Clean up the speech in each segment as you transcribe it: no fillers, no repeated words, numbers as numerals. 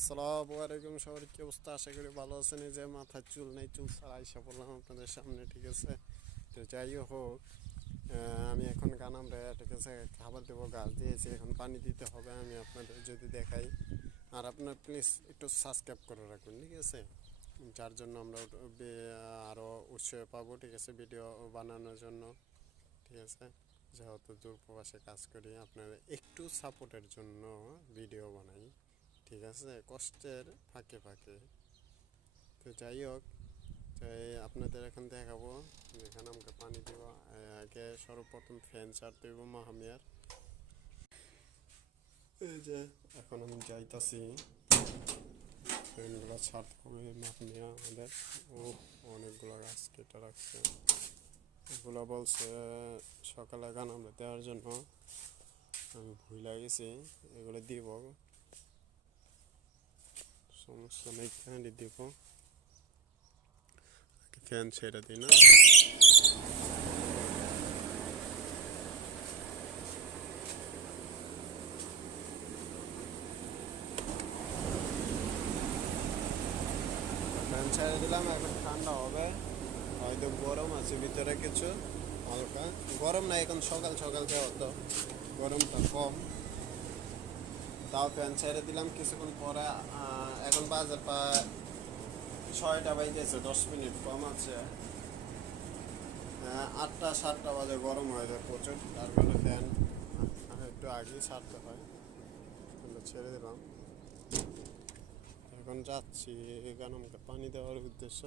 আসসালামু আলাইকুম, সবার কি অবস্থা? আশা করি ভালো আছেন। এই যে মাথায় চুল নেই, চুল ছাড়া আইসা পড়লাম আপনাদের সামনে, ঠিক আছে? তো যাই হোক, আমি এখন কানামরে, ঠিক আছে, খাবার দেবো, গাছ দিয়েছি, এখন পানি দিতে হবে। আমি আপনাদের যদি দেখাই, আর আপনার প্লিজ একটু সাবস্ক্রাইব করে রাখুন, ঠিক আছে? যার জন্য আমরা আরও উৎসাহ পাবো, ঠিক আছে, ভিডিও বানানোর জন্য, ঠিক আছে? যেহেতু দূর প্রবাসে কাজ করি, আপনার একটু সাপোর্টের জন্য ভিডিও বানাই, ঠিক আছে, কষ্টের ফাঁকে ফাঁকে। তো যাই হোক, আপনাদের এখন দেখাবো এখানে আমাকে পানি দিব। আগে সর্বপ্রথম ফ্যান ছাড়তে হইব মাহামিয়ার। এই যে এখন আমি যাইতাছি, ফ্যানগুলো ছাড়তে হবে মাহামিয়া আমাদের। ও অনেকগুলো গাছ কেটে রাখছে, এগুলো বলছে সকালে গান আমরা দেওয়ার জন্য, আমি ভুলে গেছি। এগুলো দিব, সমস্যা নেই, ফ্যানই দিব। ফ্যান ছেড়ে দিই না। ফ্যান ছেড়ে দিলাম, এখন ঠান্ডা হবে। হয়তো গরম আছে ভিতরে কিছু হালকা, গরম না, এখন সকাল সকাল তো গরমটা কম। তাও ফ্যান ছেড়ে দিলাম কিছুক্ষণ পরে। এখন বাজার প্রায় 6টা বাজতেছে, 10 মিনিট কম আছে। 8টা 7টা বাজে গরম হয়ে যায় প্রচুর, তার কারণে ফ্যান একটু আগেই ছাড়তে হয়। ছেড়ে দিলাম, এখন যাচ্ছি গানমকে পানি দেওয়ার উদ্দেশ্য।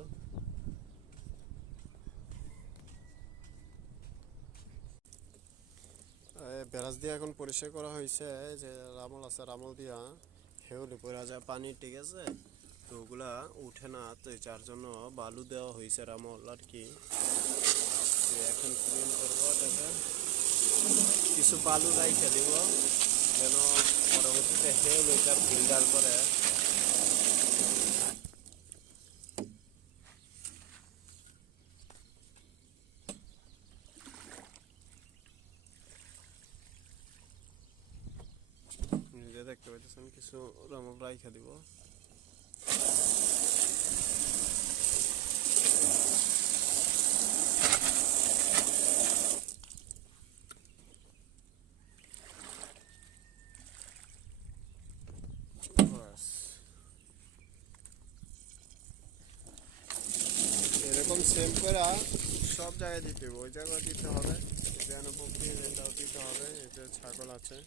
ব্রাশ দিয়ে এখন পরিষ্কার করা হয়েছে। যে রামল আছে, রামল দিয়া হেউলি পড়া যায় পানি, ঠিক আছে? তো ওগুলা উঠে না, তো যার জন্য বালু দেওয়া হয়েছে রামল আর কি। এখন ক্লিন করবো, দেখে কিছু বালু রাইখে দিব, যেন পরবর্তীতে হেউলিটা ফিল্টার করে। নিজে দেখতে পাইতেছেন, কিছু রামল রাইখে দিব। এরকম সেম করে সব জায়গায় দিতে হবে, ওই জায়গায় দিতে হবে, যেন বকরি এটাও দিতে হবে। এতে ছাগল আছে।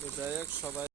তো যাই হোক, সবাই